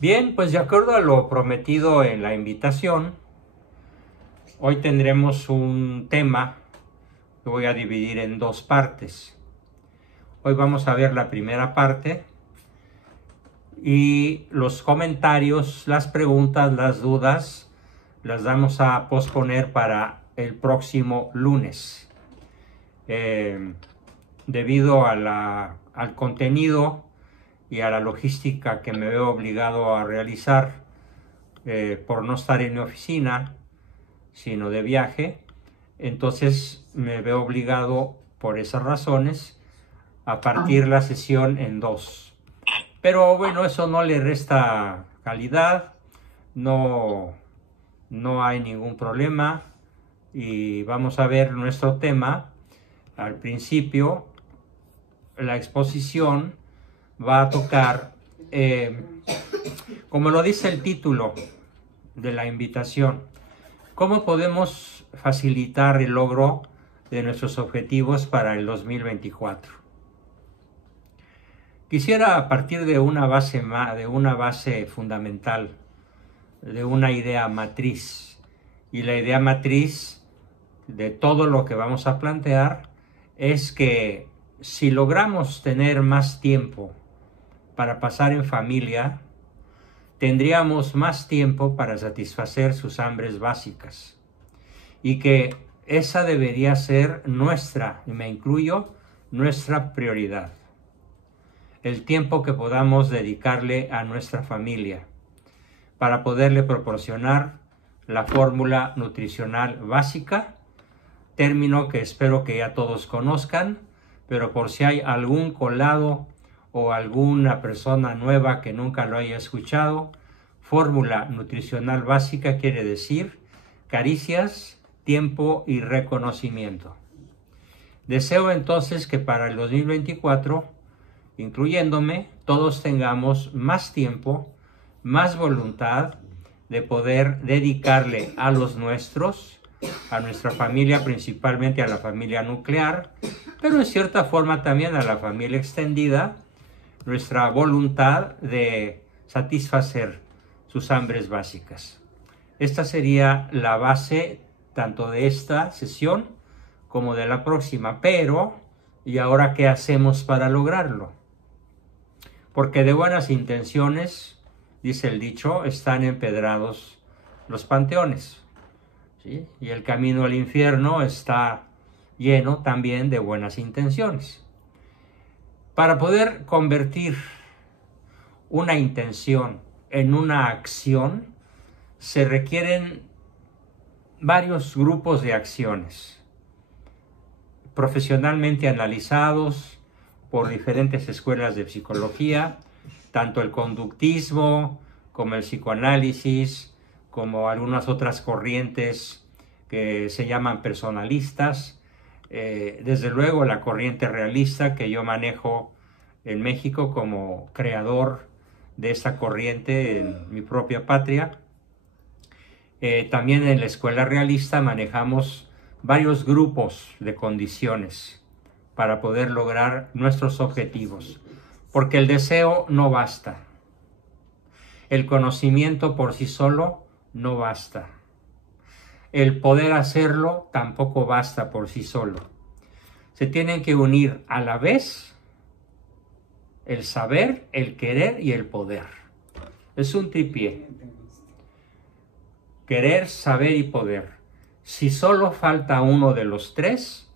Bien, pues de acuerdo a lo prometido en la invitación, hoy tendremos un tema que voy a dividir en dos partes. Hoy vamos a ver la primera parte y los comentarios, las preguntas, las dudas, las vamos a posponer para el próximo lunes. Debido al contenido y a la logística que me veo obligado a realizar por no estar en mi oficina, sino de viaje, entonces me veo obligado por esas razones a partir la sesión en dos. Pero bueno, eso no le resta calidad, no hay ningún problema y vamos a ver nuestro tema. Al principio, la exposición va a tocar, como lo dice el título de la invitación, cómo podemos facilitar el logro de nuestros objetivos para el 2024. Quisiera, a partir de una base fundamental, de una idea matriz, y la idea matriz de todo lo que vamos a plantear es que si logramos tener más tiempo para pasar en familia, tendríamos más tiempo para satisfacer sus hambres básicas, y que esa debería ser nuestra, y me incluyo, nuestra prioridad. El tiempo que podamos dedicarle a nuestra familia para poderle proporcionar la fórmula nutricional básica, término que espero que ya todos conozcan, pero por si hay algún colado o alguna persona nueva que nunca lo haya escuchado, fórmula nutricional básica quiere decir caricias, tiempo y reconocimiento. Deseo entonces que para el 2024, incluyéndome, todos tengamos más tiempo, más voluntad de poder dedicarle a los nuestros, a nuestra familia, principalmente a la familia nuclear, pero en cierta forma también a la familia extendida, nuestra voluntad de satisfacer sus hambres básicas. Esta sería la base tanto de esta sesión como de la próxima. Pero, ¿y ahora qué hacemos para lograrlo? Porque de buenas intenciones, dice el dicho, están empedrados los panteones, ¿sí? Y el camino al infierno está lleno también de buenas intenciones. Para poder convertir una intención en una acción, se requieren varios grupos de acciones, profesionalmente analizados por diferentes escuelas de psicología, tanto el conductismo como el psicoanálisis, como algunas otras corrientes que se llaman personalistas, desde luego la corriente realista que yo manejo en México como creador de esta corriente en mi propia patria. También en la escuela realista manejamos varios grupos de condiciones para poder lograr nuestros objetivos, porque el deseo no basta, el conocimiento por sí solo no basta, el poder hacerlo tampoco basta por sí solo. Se tienen que unir a la vez el saber, el querer y el poder. Es un tripié. Querer, saber y poder. Si solo falta uno de los tres,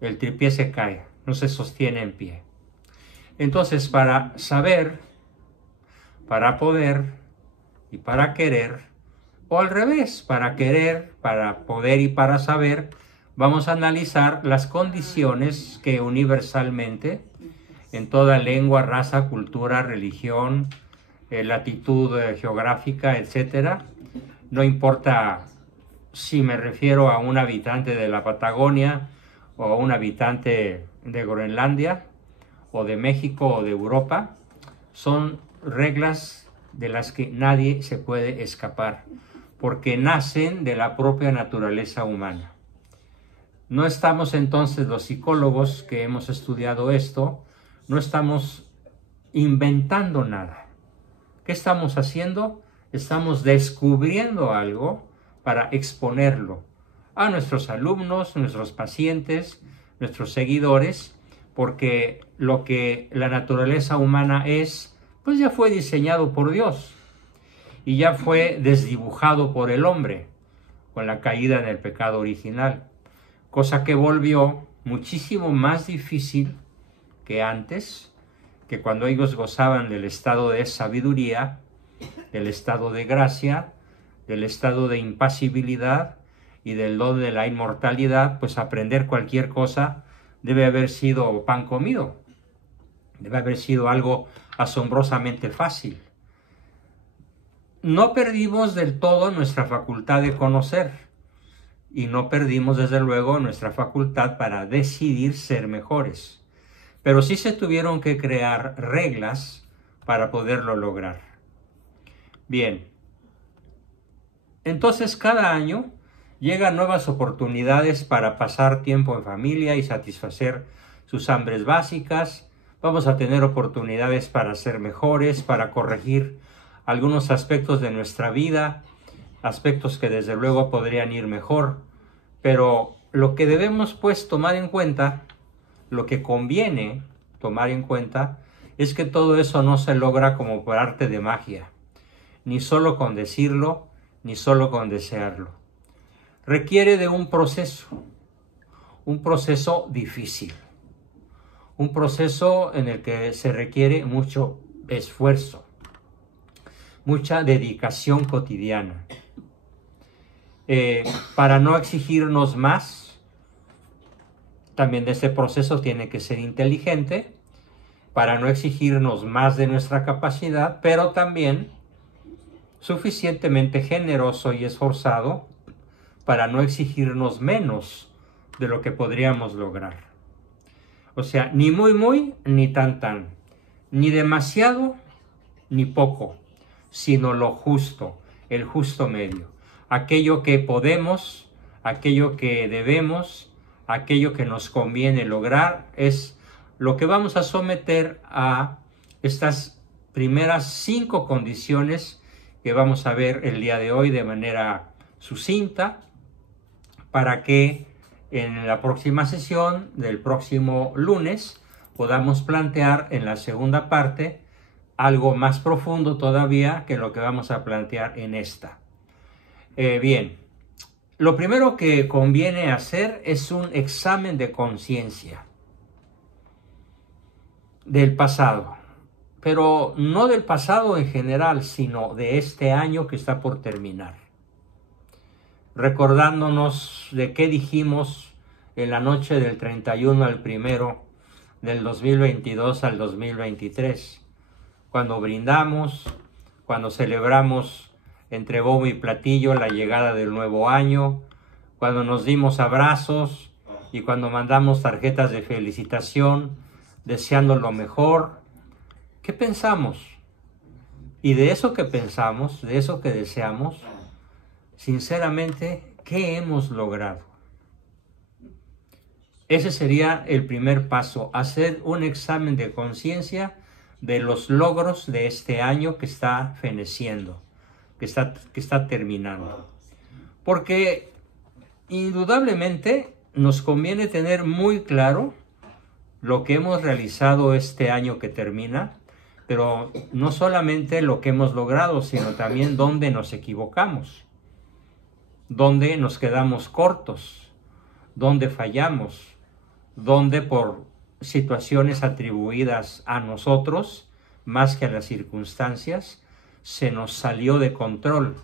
el tripié se cae, no se sostiene en pie. Entonces, para saber, para poder y para querer, o al revés, para querer, para poder y para saber, vamos a analizar las condiciones que universalmente, en toda lengua, raza, cultura, religión, latitud geográfica, etcétera, no importa si me refiero a un habitante de la Patagonia o a un habitante de Groenlandia o de México o de Europa, son reglas de las que nadie se puede escapar, porque nacen de la propia naturaleza humana. No estamos entonces los psicólogos que hemos estudiado esto, no estamos inventando nada. ¿Qué estamos haciendo? Estamos descubriendo algo para exponerlo a nuestros alumnos, nuestros pacientes, nuestros seguidores, porque lo que la naturaleza humana es, pues ya fue diseñado por Dios y ya fue desdibujado por el hombre con la caída en el pecado original, cosa que volvió muchísimo más difícil que antes, que cuando ellos gozaban del estado de sabiduría, del estado de gracia, del estado de impasibilidad y del don de la inmortalidad, pues aprender cualquier cosa debe haber sido pan comido, debe haber sido algo asombrosamente fácil. No perdimos del todo nuestra facultad de conocer y no perdimos desde luego nuestra facultad para decidir ser mejores, pero sí se tuvieron que crear reglas para poderlo lograr. Bien, entonces cada año llegan nuevas oportunidades para pasar tiempo en familia y satisfacer sus hambres básicas. Vamos a tener oportunidades para ser mejores, para corregir algunos aspectos de nuestra vida, aspectos que desde luego podrían ir mejor, pero lo que debemos pues tomar en cuenta, lo que conviene tomar en cuenta, es que todo eso no se logra como por arte de magia, ni solo con decirlo, ni solo con desearlo. Requiere de un proceso difícil, un proceso en el que se requiere mucho esfuerzo, mucha dedicación cotidiana. Para no exigirnos más, también este proceso tiene que ser inteligente, para no exigirnos más de nuestra capacidad, pero también suficientemente generoso y esforzado para no exigirnos menos de lo que podríamos lograr. O sea, ni muy, ni tan, ni demasiado, ni poco, sino lo justo, el justo medio. Aquello que podemos, aquello que debemos, aquello que nos conviene lograr es lo que vamos a someter a estas primeras 5 condiciones que vamos a ver el día de hoy de manera sucinta, para que en la próxima sesión del próximo lunes podamos plantear en la segunda parte algo más profundo todavía que lo que vamos a plantear en esta. Bien, lo primero que conviene hacer es un examen de conciencia del pasado, pero no del pasado en general, sino de este año que está por terminar, recordándonos de qué dijimos en la noche del 31 al 1 del 2022 al 2023, cuando brindamos, cuando celebramos entre bombo y platillo la llegada del nuevo año, cuando nos dimos abrazos y cuando mandamos tarjetas de felicitación deseando lo mejor. ¿Qué pensamos? Y de eso que pensamos, de eso que deseamos, sinceramente, ¿qué hemos logrado? Ese sería el primer paso, hacer un examen de conciencia de los logros de este año que está feneciendo, que está terminando. Porque indudablemente nos conviene tener muy claro lo que hemos realizado este año que termina, pero no solamente lo que hemos logrado, sino también dónde nos equivocamos, dónde nos quedamos cortos, dónde fallamos, dónde por situaciones atribuidas a nosotros, más que a las circunstancias, se nos salió de control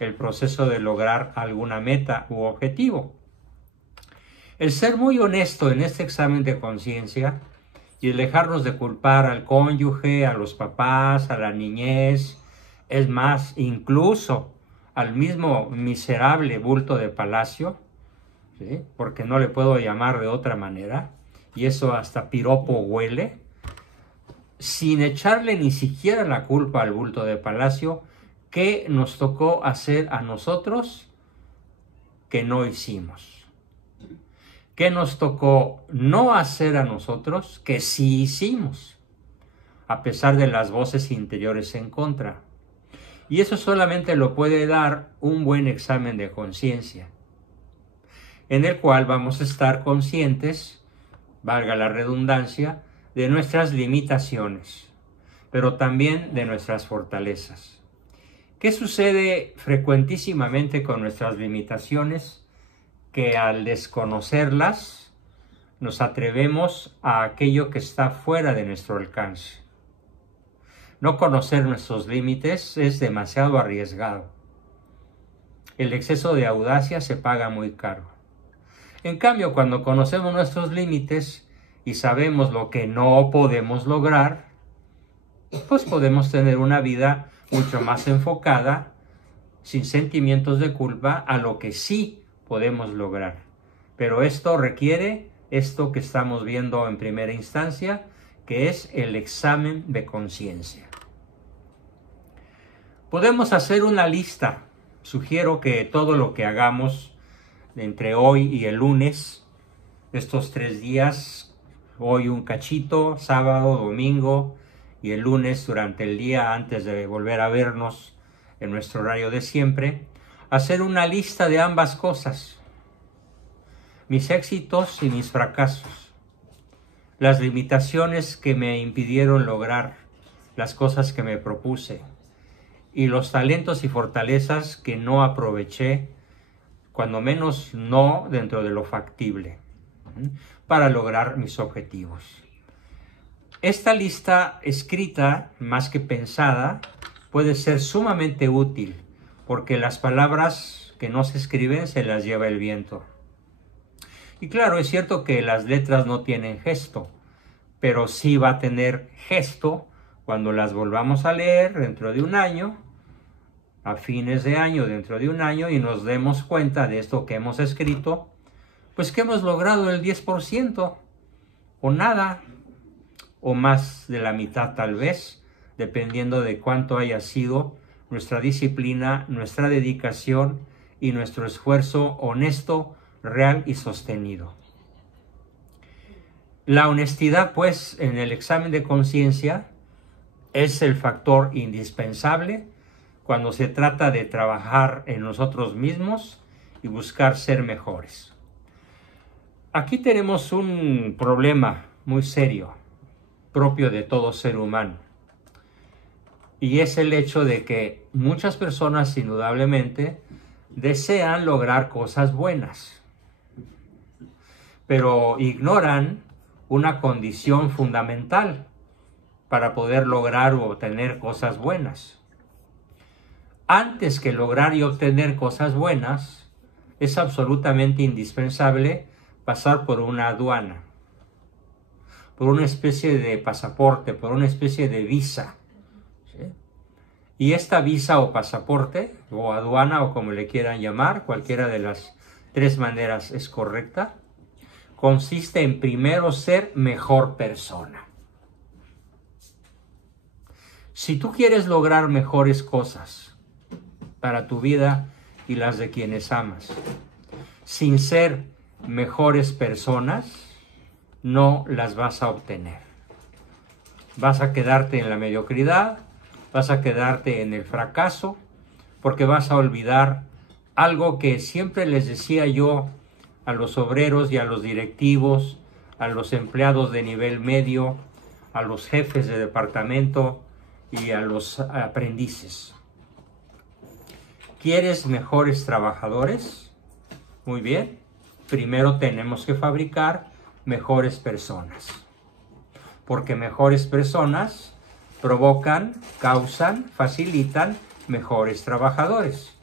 el proceso de lograr alguna meta u objetivo. El ser muy honesto en este examen de conciencia y el dejarnos de culpar al cónyuge, a los papás, a la niñez, es más, incluso al mismo miserable bulto de palacio, ¿sí? Porque no le puedo llamar de otra manera, y eso hasta piropo huele, sin echarle ni siquiera la culpa al bulto de palacio, ¿qué nos tocó hacer a nosotros que no hicimos? ¿Qué nos tocó no hacer a nosotros que sí hicimos? A pesar de las voces interiores en contra. Y eso solamente lo puede dar un buen examen de conciencia, en el cual vamos a estar conscientes, valga la redundancia, de nuestras limitaciones, pero también de nuestras fortalezas. ¿Qué sucede frecuentísimamente con nuestras limitaciones? Que al desconocerlas, nos atrevemos a aquello que está fuera de nuestro alcance. No conocer nuestros límites es demasiado arriesgado. El exceso de audacia se paga muy caro. En cambio, cuando conocemos nuestros límites y sabemos lo que no podemos lograr, pues podemos tener una vida mucho más enfocada, sin sentimientos de culpa, a lo que sí podemos lograr. Pero esto requiere esto que estamos viendo en primera instancia, que es el examen de conciencia. Podemos hacer una lista. Sugiero que todo lo que hagamos entre hoy y el lunes, estos 3 días, hoy un cachito, sábado, domingo y el lunes durante el día antes de volver a vernos en nuestro horario de siempre, hacer una lista de ambas cosas: mis éxitos y mis fracasos, las limitaciones que me impidieron lograr las cosas que me propuse y los talentos y fortalezas que no aproveché, cuando menos no dentro de lo factible, para lograr mis objetivos. Esta lista escrita, más que pensada, puede ser sumamente útil, porque las palabras que no se escriben se las lleva el viento. Y claro, es cierto que las letras no tienen gesto, pero sí va a tener gesto cuando las volvamos a leer dentro de un año, a fines de año, dentro de un año, y nos demos cuenta de esto que hemos escrito, pues que hemos logrado el 10%, o nada, o más de la mitad tal vez, dependiendo de cuánto haya sido nuestra disciplina, nuestra dedicación y nuestro esfuerzo honesto, real y sostenido. La honestidad, pues, en el examen de conciencia es el factor indispensable cuando se trata de trabajar en nosotros mismos y buscar ser mejores. Aquí tenemos un problema muy serio, propio de todo ser humano, y es el hecho de que muchas personas indudablemente desean lograr cosas buenas, pero ignoran una condición fundamental para poder lograr o obtener cosas buenas. Antes que lograr y obtener cosas buenas, es absolutamente indispensable pasar por una aduana, por una especie de pasaporte, por una especie de visa. ¿Sí? Y esta visa o pasaporte, o aduana, o como le quieran llamar, cualquiera de las 3 maneras es correcta, consiste en primero ser mejor persona. Si tú quieres lograr mejores cosas para tu vida y las de quienes amas, sin ser mejores personas, no las vas a obtener. Vas a quedarte en la mediocridad, vas a quedarte en el fracaso, porque vas a olvidar algo que siempre les decía yo a los obreros y a los directivos, a los empleados de nivel medio, a los jefes de departamento y a los aprendices. ¿Quieres mejores trabajadores? Muy bien. Primero tenemos que fabricar mejores personas, porque mejores personas provocan, causan, facilitan mejores trabajadores.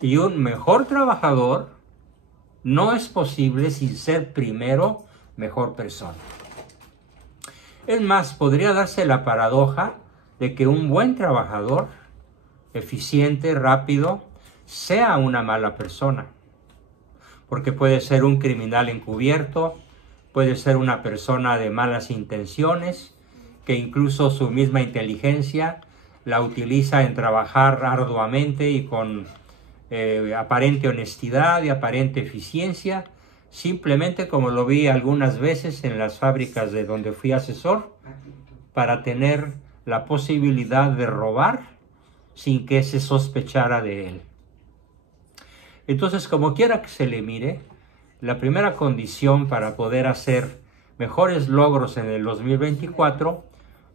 Y un mejor trabajador no es posible sin ser primero mejor persona. Es más, podría darse la paradoja de que un buen trabajador, eficiente, rápido, sea una mala persona. Porque puede ser un criminal encubierto, puede ser una persona de malas intenciones, que incluso su misma inteligencia la utiliza en trabajar arduamente y con aparente honestidad y aparente eficiencia, simplemente como lo vi algunas veces en las fábricas de donde fui asesor, para tener la posibilidad de robar sin que se sospechara de él. Entonces, como quiera que se le mire, la primera condición para poder hacer mejores logros en el 2024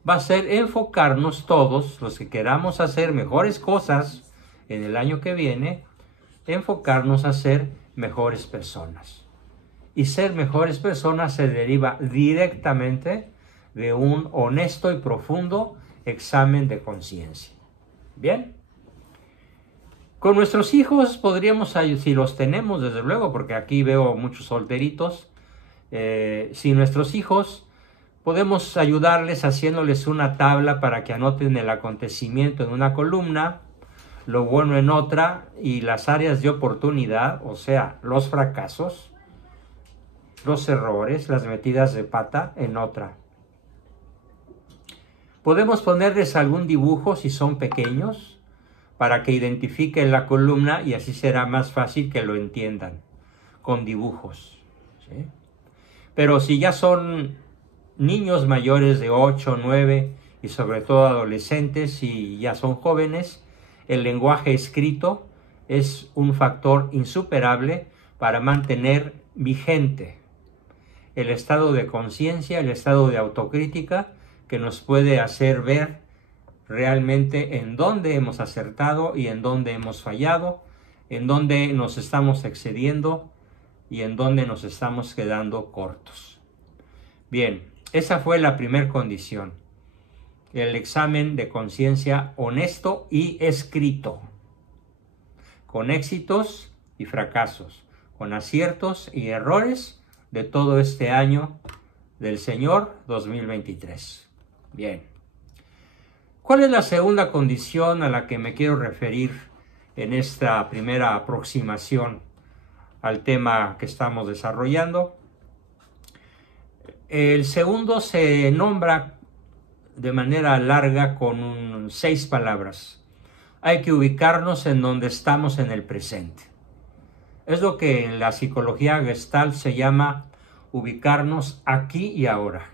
va a ser enfocarnos todos, los que queramos hacer mejores cosas en el año que viene, enfocarnos a ser mejores personas. Y ser mejores personas se deriva directamente de un honesto y profundo examen de conciencia. ¿Bien? Con nuestros hijos podríamos, si los tenemos desde luego, porque aquí veo muchos solteritos, si nuestros hijos podemos ayudarles haciéndoles una tabla para que anoten el acontecimiento en una columna, lo bueno en otra y las áreas de oportunidad, o sea, los fracasos, los errores, las metidas de pata en otra. Podemos ponerles algún dibujo si son pequeños para que identifiquen la columna y así será más fácil que lo entiendan con dibujos, ¿sí? Pero si ya son niños mayores de 8, 9 y sobre todo adolescentes y ya son jóvenes, el lenguaje escrito es un factor insuperable para mantener vigente el estado de conciencia, el estado de autocrítica que nos puede hacer ver realmente en dónde hemos acertado y en dónde hemos fallado, en dónde nos estamos excediendo y en dónde nos estamos quedando cortos. Bien, esa fue la primera condición, el examen de conciencia honesto y escrito, con éxitos y fracasos, con aciertos y errores de todo este año del Señor 2023. Bien. ¿Cuál es la segunda condición a la que me quiero referir en esta primera aproximación al tema que estamos desarrollando? El segundo se nombra de manera larga con 6 palabras. Hay que ubicarnos en donde estamos en el presente. Es lo que en la psicología Gestalt se llama ubicarnos aquí y ahora.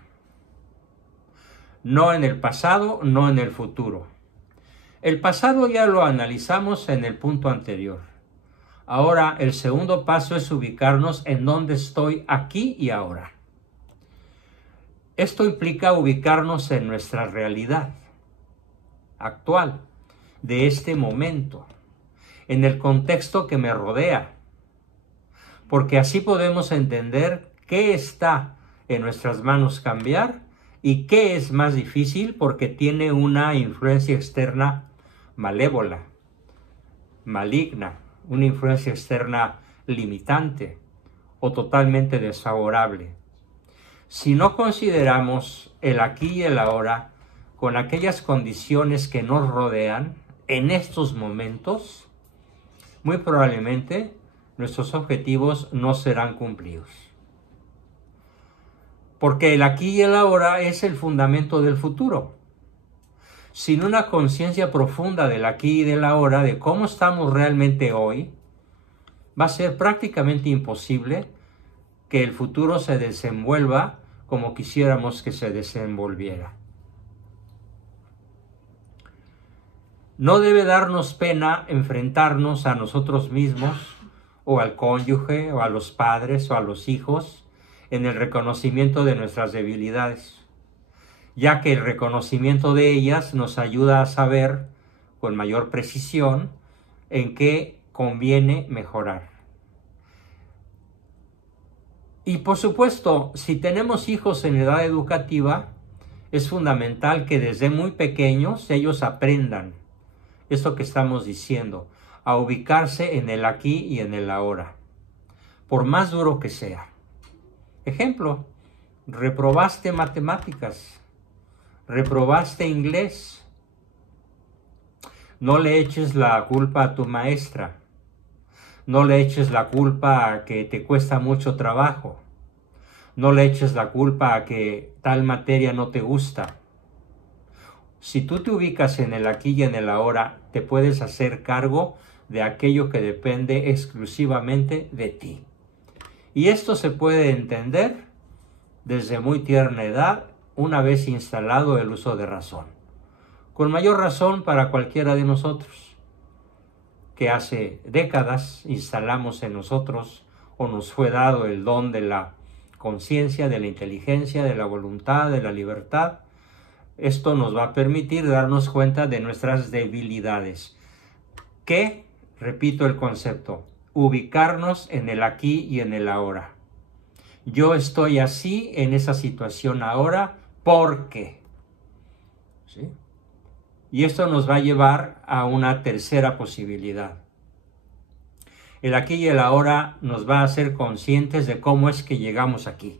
No en el pasado, no en el futuro. El pasado ya lo analizamos en el punto anterior. Ahora el segundo paso es ubicarnos en donde estoy aquí y ahora. Esto implica ubicarnos en nuestra realidad actual, de este momento, en el contexto que me rodea, porque así podemos entender qué está en nuestras manos cambiar y qué es más difícil porque tiene una influencia externa malévola, maligna, una influencia externa limitante o totalmente desfavorable. Si no consideramos el aquí y el ahora con aquellas condiciones que nos rodean en estos momentos, muy probablemente nuestros objetivos no serán cumplidos. Porque el aquí y el ahora es el fundamento del futuro. Sin una conciencia profunda del aquí y del ahora, de cómo estamos realmente hoy, va a ser prácticamente imposible que el futuro se desenvuelva como quisiéramos que se desenvolviera. No debe darnos pena enfrentarnos a nosotros mismos, o al cónyuge, o a los padres, o a los hijos, en el reconocimiento de nuestras debilidades, ya que el reconocimiento de ellas nos ayuda a saber con mayor precisión en qué conviene mejorar. Y por supuesto, si tenemos hijos en edad educativa, es fundamental que desde muy pequeños ellos aprendan esto que estamos diciendo, a ubicarse en el aquí y en el ahora, por más duro que sea. Ejemplo, reprobaste matemáticas, reprobaste inglés. No le eches la culpa a tu maestra. No le eches la culpa a que te cuesta mucho trabajo. No le eches la culpa a que tal materia no te gusta. Si tú te ubicas en el aquí y en el ahora, te puedes hacer cargo de aquello que depende exclusivamente de ti. Y esto se puede entender desde muy tierna edad, una vez instalado el uso de razón. con mayor razón para cualquiera de nosotros, que hace décadas instalamos en nosotros o nos fue dado el don de la conciencia, de la inteligencia, de la voluntad, de la libertad. Esto nos va a permitir darnos cuenta de nuestras debilidades, que, repito el concepto, ubicarnos en el aquí y en el ahora. Yo estoy así en esa situación ahora, ¿por qué? ¿Sí? Y esto nos va a llevar a una tercera posibilidad. El aquí y el ahora nos va a hacer conscientes de cómo es que llegamos aquí.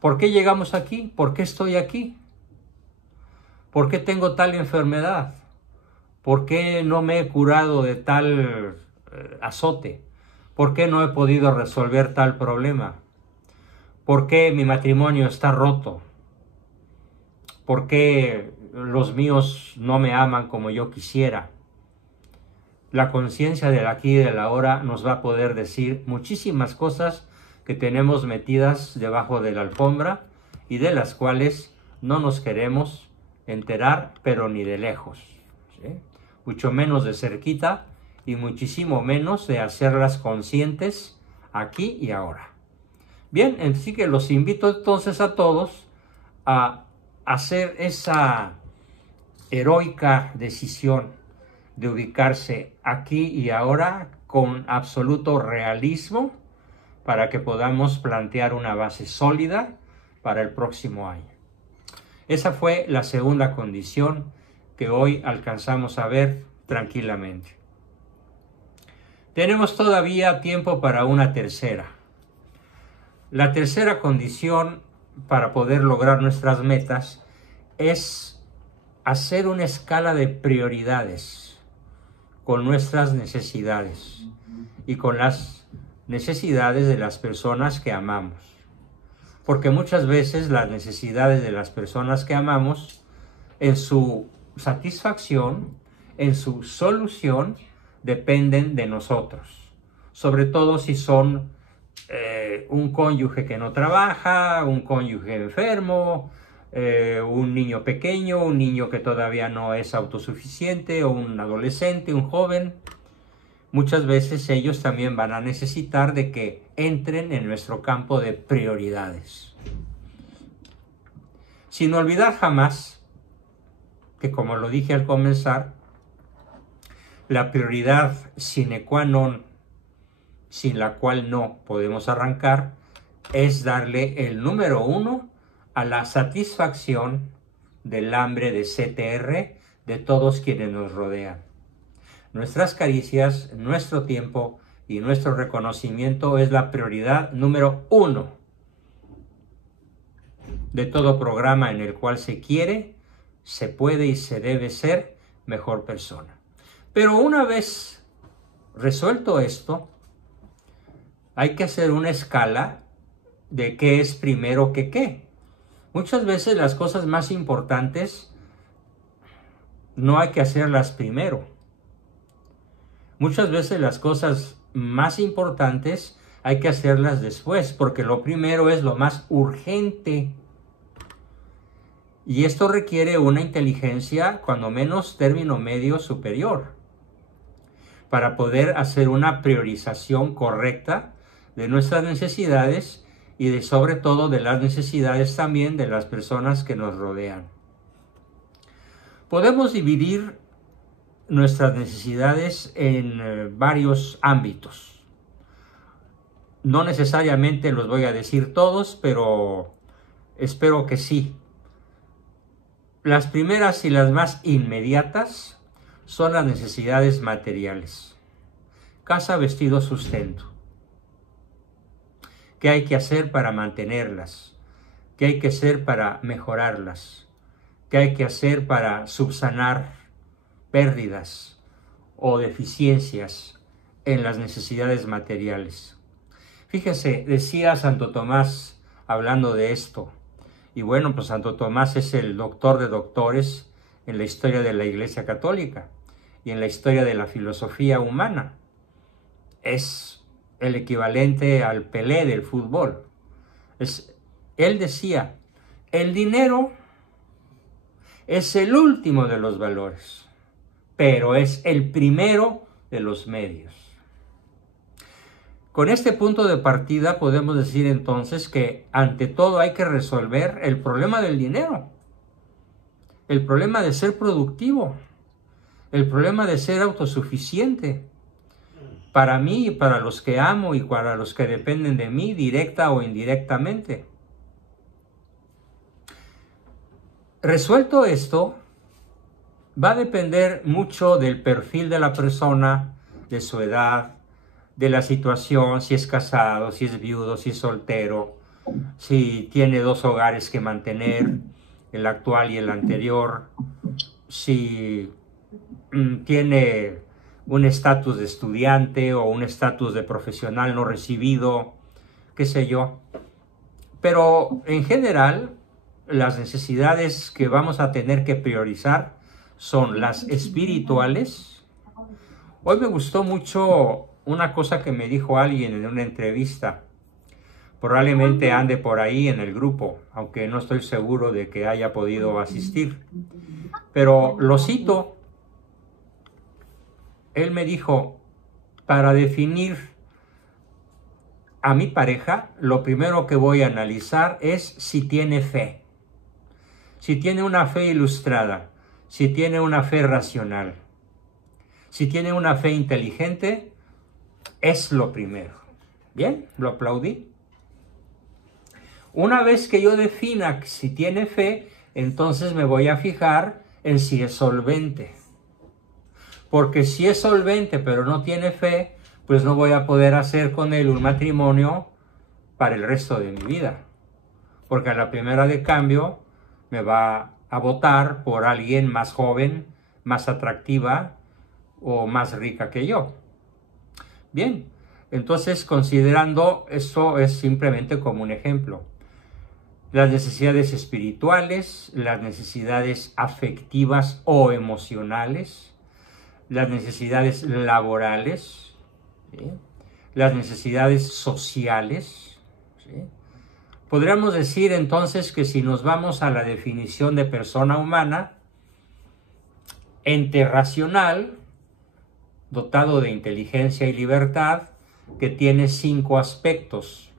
¿Por qué llegamos aquí? ¿Por qué estoy aquí? ¿Por qué tengo tal enfermedad? ¿Por qué no me he curado de tal azote? ¿Por qué no he podido resolver tal problema? ¿Por qué mi matrimonio está roto? ¿Por qué los míos no me aman como yo quisiera? La conciencia del aquí y del ahora nos va a poder decir muchísimas cosas que tenemos metidas debajo de la alfombra y de las cuales no nos queremos enterar, pero ni de lejos, ¿sí? Mucho menos de cerquita y muchísimo menos de hacerlas conscientes aquí y ahora. Bien, así que los invito entonces a todos a hacer esa heroica decisión de ubicarse aquí y ahora con absoluto realismo para que podamos plantear una base sólida para el próximo año. Esa fue la segunda condición que hoy alcanzamos a ver tranquilamente. Tenemos todavía tiempo para una tercera. La tercera condición para poder lograr nuestras metas es hacer una escala de prioridades con nuestras necesidades y con las necesidades de las personas que amamos. Porque muchas veces las necesidades de las personas que amamos, en su satisfacción, en su solución, dependen de nosotros. Sobre todo si son un cónyuge que no trabaja, un cónyuge enfermo, un niño pequeño, un niño que todavía no es autosuficiente, o un adolescente, un joven. Muchas veces ellos también van a necesitar de que entren en nuestro campo de prioridades. Sin olvidar jamás que, como lo dije al comenzar, la prioridad sine qua non, sin la cual no podemos arrancar, es darle el número 1 a la satisfacción del hambre de CTR de todos quienes nos rodean. Nuestras caricias, nuestro tiempo y nuestro reconocimiento es la prioridad número 1 de todo programa en el cual se quiere, se puede y se debe ser mejor persona. Pero una vez resuelto esto, hay que hacer una escala de qué es primero que qué. Muchas veces las cosas más importantes no hay que hacerlas primero. Muchas veces las cosas más importantes hay que hacerlas después, porque lo primero es lo más urgente. Y esto requiere una inteligencia, cuando menos término medio superior, para poder hacer una priorización correcta de nuestras necesidades y de sobre todo de las necesidades también de las personas que nos rodean. Podemos dividir nuestras necesidades en varios ámbitos. No necesariamente los voy a decir todos, pero espero que sí. Las primeras y las más inmediatas son las necesidades materiales. Casa, vestido, sustento. ¿Qué hay que hacer para mantenerlas? ¿Qué hay que hacer para mejorarlas? ¿Qué hay que hacer para subsanar pérdidas o deficiencias en las necesidades materiales? Fíjese, decía Santo Tomás hablando de esto, y bueno, pues Santo Tomás es el doctor de doctores en la historia de la Iglesia Católica y en la historia de la filosofía humana. Es el equivalente al Pelé del fútbol. Él decía, el dinero es el último de los valores, pero es el primero de los medios. Con este punto de partida podemos decir entonces que ante todo hay que resolver el problema del dinero, el problema de ser productivo, el problema de ser autosuficiente, para mí y para los que amo y para los que dependen de mí, directa o indirectamente. Resuelto esto, va a depender mucho del perfil de la persona, de su edad, de la situación, si es casado, si es viudo, si es soltero, si tiene dos hogares que mantener, el actual y el anterior, si tiene un estatus de estudiante o un estatus de profesional no recibido, qué sé yo. Pero en general, las necesidades que vamos a tener que priorizar son las espirituales. Hoy me gustó mucho una cosa que me dijo alguien en una entrevista. Probablemente ande por ahí en el grupo, aunque no estoy seguro de que haya podido asistir. Pero lo cito. Él me dijo, para definir a mi pareja, lo primero que voy a analizar es si tiene fe. Si tiene una fe ilustrada, si tiene una fe racional, si tiene una fe inteligente, es lo primero. Bien, lo aplaudí. Una vez que yo defina si tiene fe, entonces me voy a fijar en si es solvente. Porque si es solvente pero no tiene fe, pues no voy a poder hacer con él un matrimonio para el resto de mi vida. Porque a la primera de cambio me va a votar por alguien más joven, más atractiva o más rica que yo. Bien, entonces considerando esto es simplemente como un ejemplo. Las necesidades espirituales, las necesidades afectivas o emocionales, las necesidades laborales, ¿sí? Las necesidades sociales, ¿sí? Podríamos decir entonces que si nos vamos a la definición de persona humana, ente racional, dotado de inteligencia y libertad, que tiene 5 aspectos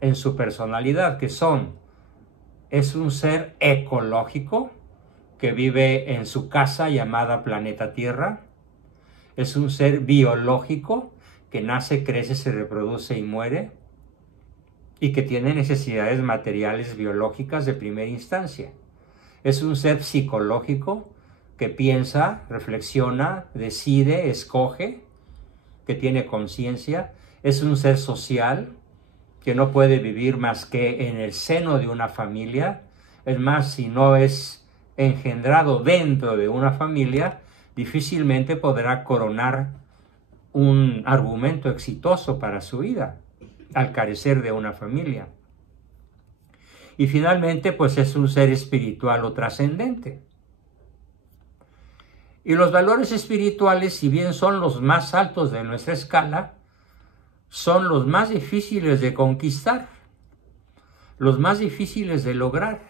en su personalidad, que son, es un ser ecológico, que vive en su casa llamada planeta Tierra, es un ser biológico, que nace, crece, se reproduce y muere, y que tiene necesidades materiales biológicas de primera instancia. Es un ser psicológico, que piensa, reflexiona, decide, escoge, que tiene conciencia. Es un ser social, que no puede vivir más que en el seno de una familia. Es más, si no es engendrado dentro de una familia, difícilmente podrá coronar un argumento exitoso para su vida, al carecer de una familia. Y finalmente, pues es un ser espiritual o trascendente. Y los valores espirituales, si bien son los más altos de nuestra escala, son los más difíciles de conquistar, los más difíciles de lograr.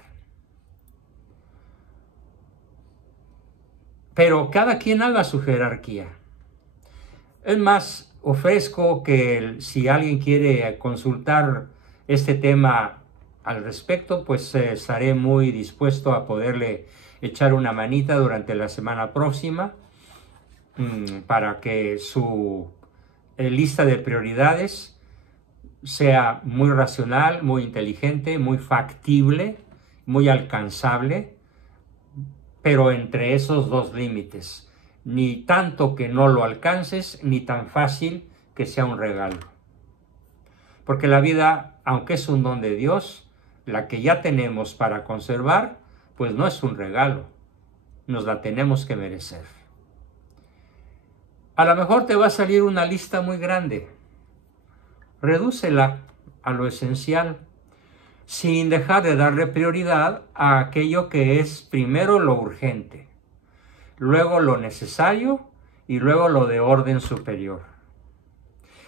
Pero cada quien haga su jerarquía. Es más, ofrezco que si alguien quiere consultar este tema al respecto, pues estaré muy dispuesto a poderle echar una manita durante la semana próxima para que su lista de prioridades sea muy racional, muy inteligente, muy factible, muy alcanzable, pero entre esos dos límites, ni tanto que no lo alcances, ni tan fácil que sea un regalo. Porque la vida, aunque es un don de Dios, la que ya tenemos para conservar, pues no es un regalo, nos la tenemos que merecer. A lo mejor te va a salir una lista muy grande. Redúcela a lo esencial, sin dejar de darle prioridad a aquello que es primero lo urgente, luego lo necesario y luego lo de orden superior.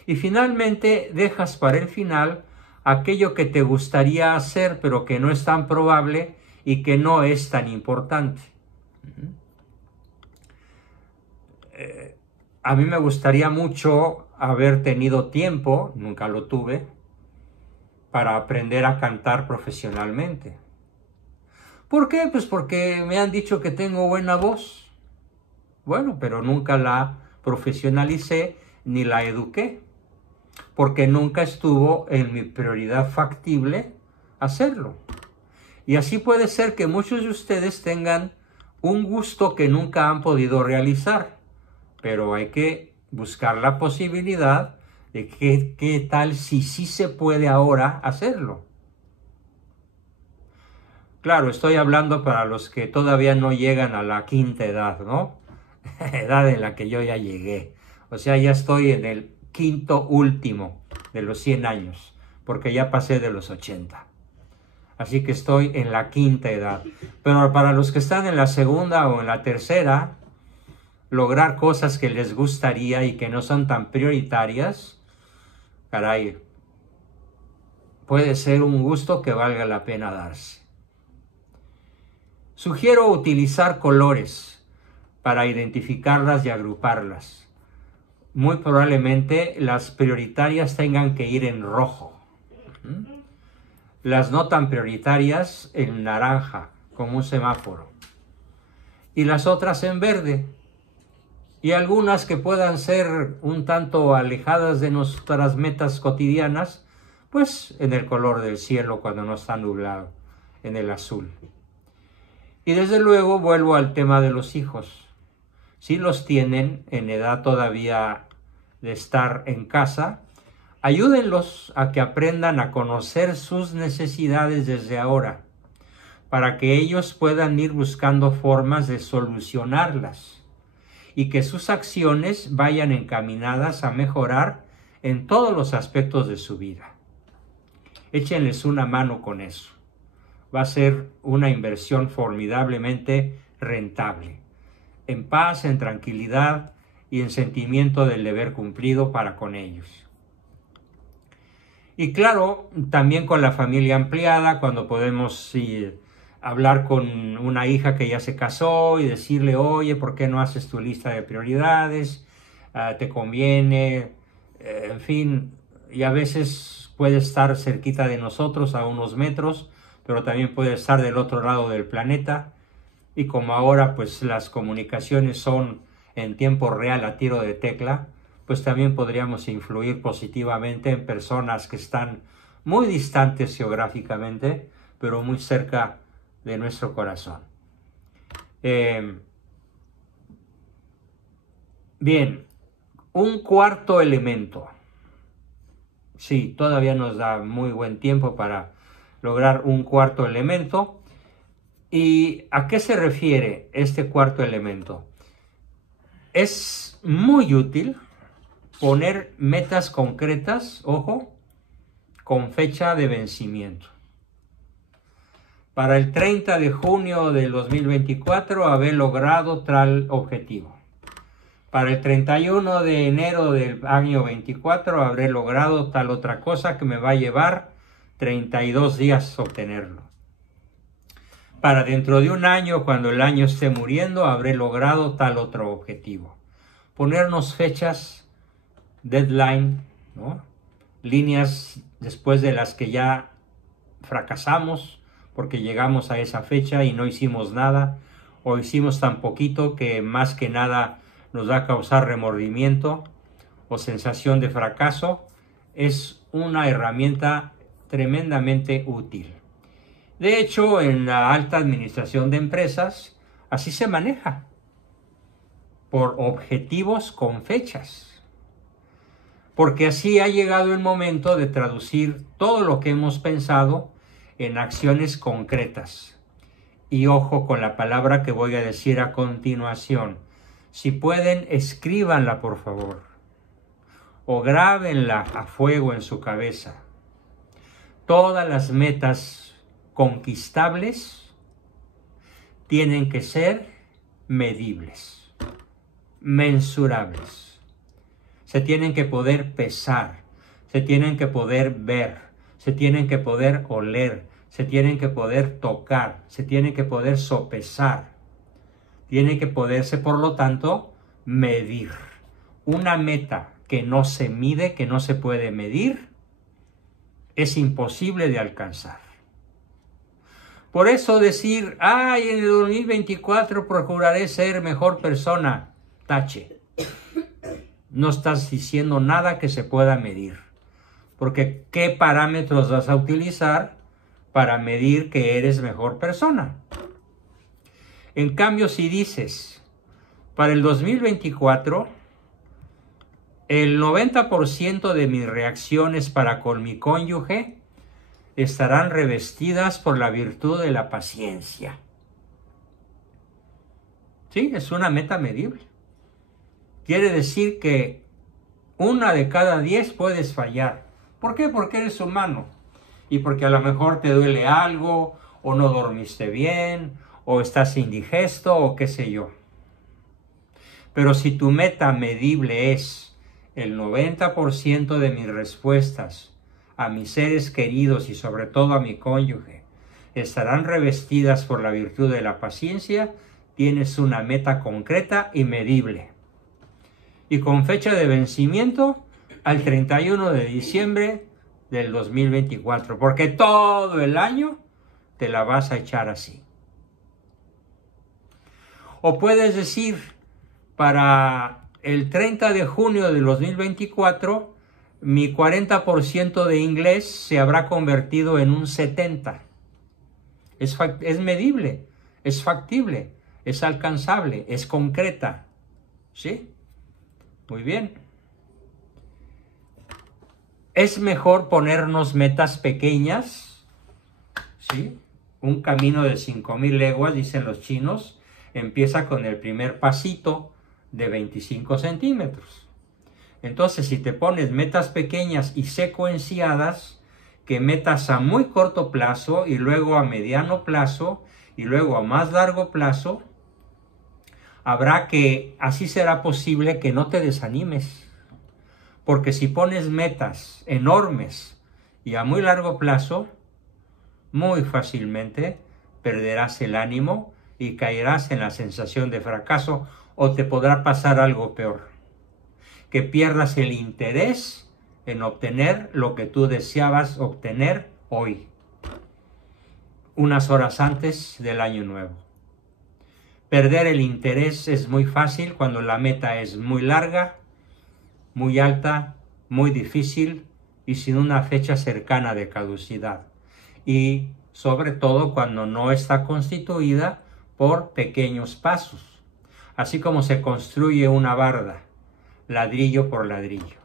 Y finalmente dejas para el final aquello que te gustaría hacer pero que no es tan probable y que no es tan importante. A mí me gustaría mucho haber tenido tiempo, nunca lo tuve, para aprender a cantar profesionalmente. ¿Por qué? Pues porque me han dicho que tengo buena voz. Bueno, pero nunca la profesionalicé ni la eduqué, porque nunca estuvo en mi prioridad factible hacerlo. Y así puede ser que muchos de ustedes tengan un gusto que nunca han podido realizar, pero hay que buscar la posibilidad de qué tal si sí se puede ahora hacerlo. Claro, estoy hablando para los que todavía no llegan a la quinta edad, ¿no? Edad en la que yo ya llegué. O sea, ya estoy en el quinto último de los 100 años, porque ya pasé de los 80. Así que estoy en la quinta edad. Pero para los que están en la segunda o en la tercera, lograr cosas que les gustaría y que no son tan prioritarias, caray, puede ser un gusto que valga la pena darse. Sugiero utilizar colores para identificarlas y agruparlas. Muy probablemente las prioritarias tengan que ir en rojo. Las no tan prioritarias en naranja, como un semáforo. Y las otras en verde. Y algunas que puedan ser un tanto alejadas de nuestras metas cotidianas, pues en el color del cielo cuando no está nublado, en el azul. Y desde luego vuelvo al tema de los hijos. Si los tienen en edad todavía de estar en casa, ayúdenlos a que aprendan a conocer sus necesidades desde ahora, para que ellos puedan ir buscando formas de solucionarlas y que sus acciones vayan encaminadas a mejorar en todos los aspectos de su vida. Échenles una mano con eso. Va a ser una inversión formidablemente rentable, en paz, en tranquilidad y en sentimiento del deber cumplido para con ellos. Y claro, también con la familia ampliada, cuando podemos hablar con una hija que ya se casó y decirle, oye, ¿por qué no haces tu lista de prioridades? ¿Te conviene? En fin, y a veces puede estar cerquita de nosotros a unos metros, pero también puede estar del otro lado del planeta. Y como ahora pues las comunicaciones son en tiempo real a tiro de tecla, pues también podríamos influir positivamente en personas que están muy distantes geográficamente, pero muy cerca de nuestro corazón. Bien, un cuarto elemento. Sí, todavía nos da muy buen tiempo para lograr un cuarto elemento. ¿Y a qué se refiere este cuarto elemento? Es muy útil poner metas concretas, ojo, con fecha de vencimiento. Para el 30 de junio del 2024 haber logrado tal objetivo. Para el 31 de enero del año 24 habré logrado tal otra cosa que me va a llevar 32 días obtenerlo. Para dentro de un año, cuando el año esté muriendo, habré logrado tal otro objetivo. Ponernos fechas, deadline, ¿no? Líneas después de las que ya fracasamos porque llegamos a esa fecha y no hicimos nada, o hicimos tan poquito que más que nada nos va a causar remordimiento o sensación de fracaso. Es una herramienta tremendamente útil. De hecho, en la alta administración de empresas, así se maneja, por objetivos con fechas. Porque así ha llegado el momento de traducir todo lo que hemos pensado en acciones concretas. Y ojo con la palabra que voy a decir a continuación. Si pueden, escríbanla por favor, o grábenla a fuego en su cabeza. Todas las metas conquistables tienen que ser medibles, mensurables. Se tienen que poder pesar, se tienen que poder ver, se tienen que poder oler, se tienen que poder tocar, se tienen que poder sopesar, tiene que poderse, por lo tanto, medir. Una meta que no se mide, que no se puede medir, es imposible de alcanzar. Por eso decir, en el 2024 procuraré ser mejor persona, tache. No estás diciendo nada que se pueda medir. Porque ¿qué parámetros vas a utilizar para medir que eres mejor persona? En cambio, si dices, para el 2024, el 90% de mis reacciones para con mi cónyuge estarán revestidas por la virtud de la paciencia. Sí, es una meta medible. Quiere decir que 1 de cada 10 puedes fallar. ¿Por qué? Porque eres humano. Y porque a lo mejor te duele algo, o no dormiste bien, o estás indigesto, o qué sé yo. Pero si tu meta medible es el 90% de mis respuestas a mis seres queridos y sobre todo a mi cónyuge estarán revestidas por la virtud de la paciencia, tienes una meta concreta y medible. Y con fecha de vencimiento al 31 de diciembre del 2024, porque todo el año te la vas a echar así. O puedes decir, para el 30 de junio del 2024, mi 40% de inglés se habrá convertido en un 70%. Es medible, es factible, es alcanzable, es concreta. ¿Sí? Muy bien. Es mejor ponernos metas pequeñas. ¿Sí? Un camino de 5,000 leguas, dicen los chinos, empieza con el primer pasito de 25 centímetros. Entonces, si te pones metas pequeñas y secuenciadas, que metas a muy corto plazo y luego a mediano plazo y luego a más largo plazo, así será posible que no te desanimes. Porque si pones metas enormes y a muy largo plazo, muy fácilmente perderás el ánimo y caerás en la sensación de fracaso, o te podrá pasar algo peor, que pierdas el interés en obtener lo que tú deseabas obtener hoy, unas horas antes del año nuevo. Perder el interés es muy fácil cuando la meta es muy larga, muy alta, muy difícil y sin una fecha cercana de caducidad. Y sobre todo cuando no está constituida por pequeños pasos, así como se construye una barda, ladrillo por ladrillo,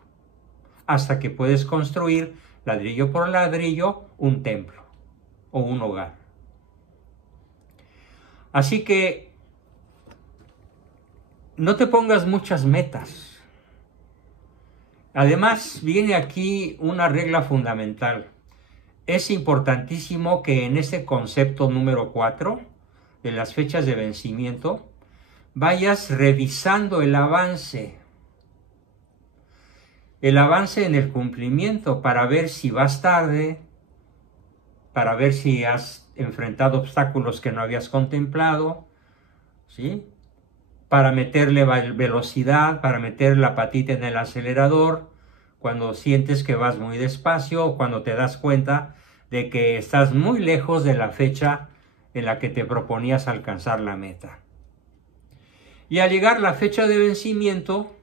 hasta que puedes construir ladrillo por ladrillo un templo o un hogar. Así que no te pongas muchas metas. Además, viene aquí una regla fundamental. Es importantísimo que en este concepto número 4 de las fechas de vencimiento vayas revisando el avance en el cumplimiento, para ver si vas tarde, para ver si has enfrentado obstáculos que no habías contemplado, ¿sí? Para meterle velocidad, para meter la patita en el acelerador cuando sientes que vas muy despacio, o cuando te das cuenta de que estás muy lejos de la fecha en la que te proponías alcanzar la meta. Y al llegar la fecha de vencimiento,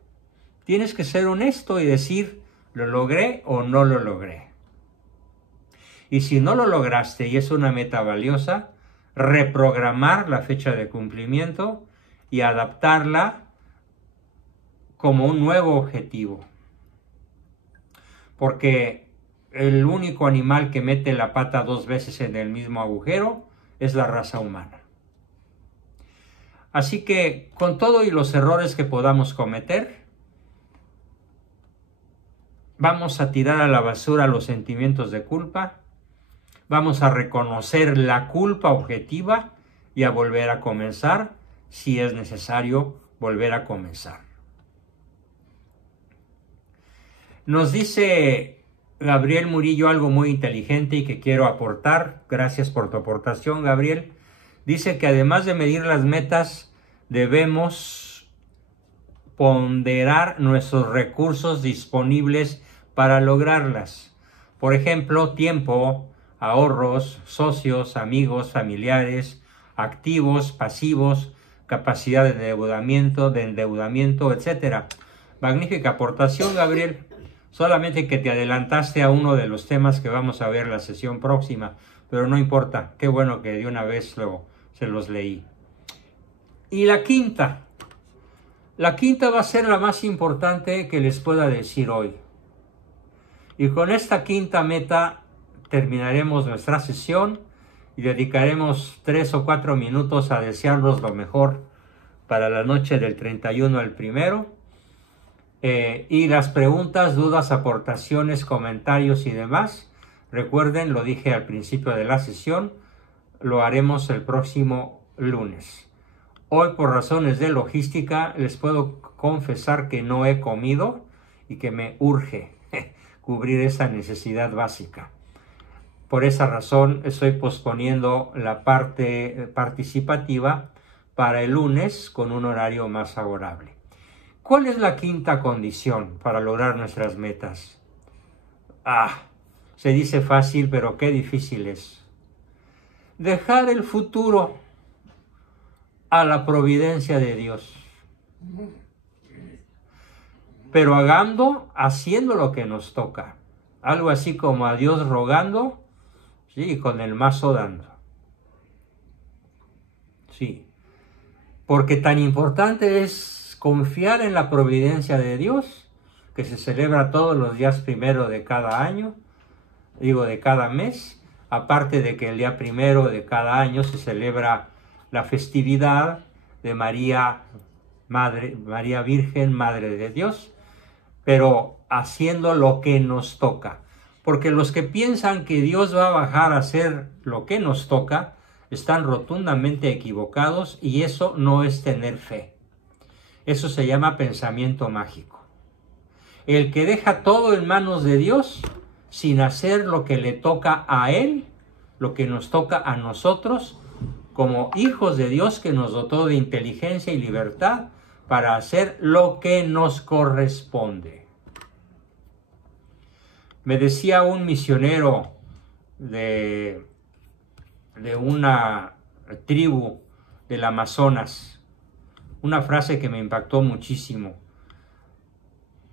tienes que ser honesto y decir, ¿lo logré o no lo logré? Y si no lo lograste y es una meta valiosa, reprogramar la fecha de cumplimiento y adaptarla como un nuevo objetivo. Porque el único animal que mete la pata 2 veces en el mismo agujero es la raza humana. Así que, con todo y los errores que podamos cometer, vamos a tirar a la basura los sentimientos de culpa, vamos a reconocer la culpa objetiva y a volver a comenzar si es necesario volver a comenzar. Nos dice Gabriel Murillo algo muy inteligente y que quiero aportar. Gracias por tu aportación, Gabriel. Dice que además de medir las metas, debemos ponderar nuestros recursos disponibles para lograrlas. Por ejemplo, tiempo, ahorros, socios, amigos, familiares, activos, pasivos, capacidad de endeudamiento, etc. Magnífica aportación, Gabriel. Solamente que te adelantaste a uno de los temas que vamos a ver la sesión próxima, pero no importa. Qué bueno que de una vez se los leí. Y la quinta va a ser la más importante que les pueda decir hoy. Y con esta quinta meta terminaremos nuestra sesión y dedicaremos 3 o 4 minutos a desearnos lo mejor para la noche del 31 al 1. Y las preguntas, dudas, aportaciones, comentarios y demás, recuerden, lo dije al principio de la sesión, lo haremos el próximo lunes. Hoy, por razones de logística, les puedo confesar que no he comido y que me urge cubrir esa necesidad básica. Por esa razón estoy posponiendo la parte participativa para el lunes con un horario más favorable. ¿Cuál es la quinta condición para lograr nuestras metas? Se dice fácil, pero qué difícil es. Dejar el futuro a la providencia de Dios. Pero haciendo lo que nos toca. Algo así como a Dios rogando, sí, y con el mazo dando. Sí. Porque tan importante es confiar en la providencia de Dios, que se celebra todos los días 1 de cada año, de cada mes, aparte de que el día 1 de cada año se celebra la festividad de María Virgen, Madre de Dios, pero haciendo lo que nos toca. Porque los que piensan que Dios va a bajar a hacer lo que nos toca, están rotundamente equivocados y eso no es tener fe. Eso se llama pensamiento mágico. El que deja todo en manos de Dios, sin hacer lo que le toca a Él, lo que nos toca a nosotros, como hijos de Dios que nos dotó de inteligencia y libertad para hacer lo que nos corresponde. Me decía un misionero de una tribu del Amazonas, una frase que me impactó muchísimo.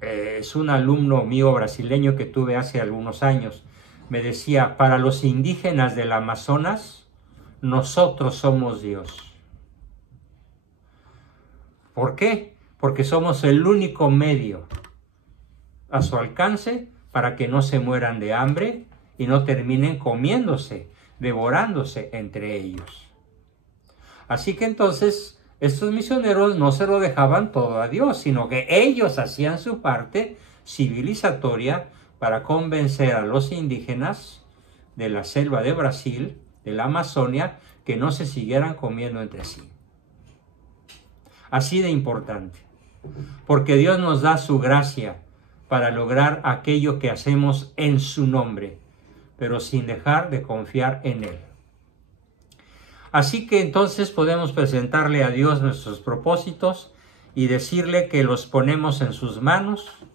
Es un alumno mío brasileño que tuve hace algunos años. Me decía, para los indígenas del Amazonas, nosotros somos Dios. ¿Por qué? Porque somos el único medio a su alcance para que no se mueran de hambre y no terminen comiéndose, devorándose entre ellos. Así que entonces estos misioneros no se lo dejaban todo a Dios, sino que ellos hacían su parte civilizatoria para convencer a los indígenas de la selva de Brasil, de la Amazonia, que no se siguieran comiendo entre sí. Así de importante, porque Dios nos da su gracia para lograr aquello que hacemos en su nombre, pero sin dejar de confiar en Él. Así que entonces podemos presentarle a Dios nuestros propósitos y decirle que los ponemos en sus manos,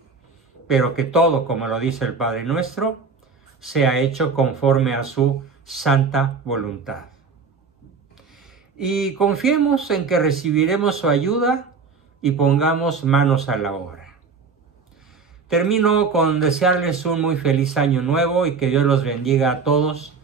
pero que todo, como lo dice el Padre Nuestro, sea hecho conforme a su santa voluntad. Y confiemos en que recibiremos su ayuda y pongamos manos a la obra. Termino con desearles un muy feliz año nuevo y que Dios los bendiga a todos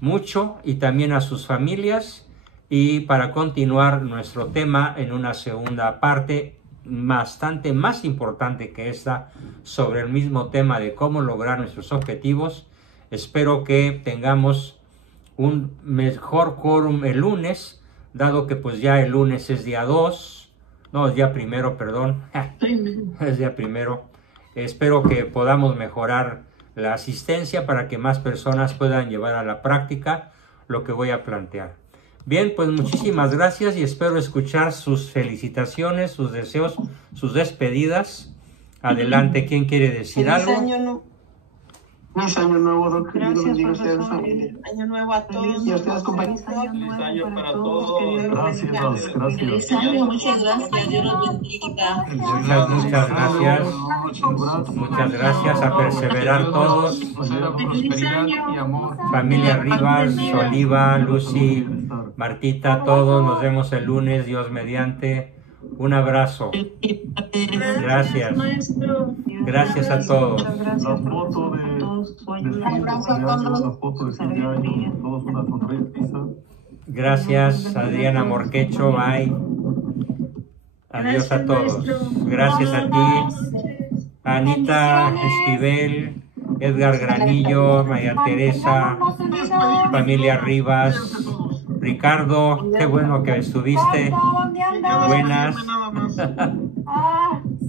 mucho y también a sus familias, y para continuar nuestro tema en una segunda parte bastante más importante que esta, sobre el mismo tema de cómo lograr nuestros objetivos. Espero que tengamos un mejor quórum el lunes, dado que pues ya el lunes es día 2, no, es día 1, perdón, es día 1. Espero que podamos mejorar la asistencia para que más personas puedan llevar a la práctica lo que voy a plantear. Bien, pues muchísimas gracias y espero escuchar sus felicitaciones, sus deseos, sus despedidas. Adelante, ¿quién quiere decir algo? Feliz año nuevo, Doc. Que Dios los Gracias, bendiga a ustedes, profesor. familia. Año nuevo a todos. Y a ustedes, compañeros. Feliz año para todos. todos. Que Dios los Gracias, bendiga. gracias. Feliz año, muchas gracias. Dios los bendiga. Muchas gracias. Muchas gracias. A perseverar todos. Prosperidad y amor. Familia Rivas, Oliva, Lucy, Martita, todos. Nos vemos el lunes, Dios mediante. Un abrazo. Gracias. Gracias a todos. Muchas gracias, La profesor, foto por de todo su ayuda. Abrazo a todos. la foto de fin de año, todos una sonrisa. Gracias, Adriana Morquecho. Bye. Adiós a todos. Gracias a ti, Anita Esquivel, Edgar Granillo, María Teresa, familia Rivas, Ricardo, qué bueno que estuviste. Buenas.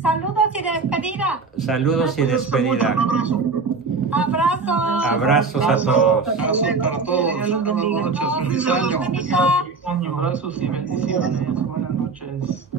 Saludos y despedida. Saludos y despedida. Abrazos. Abrazos a todos. Abrazo para todos. Buenas noches. Feliz año. Bonita. Abrazos y bendiciones. Buenas noches.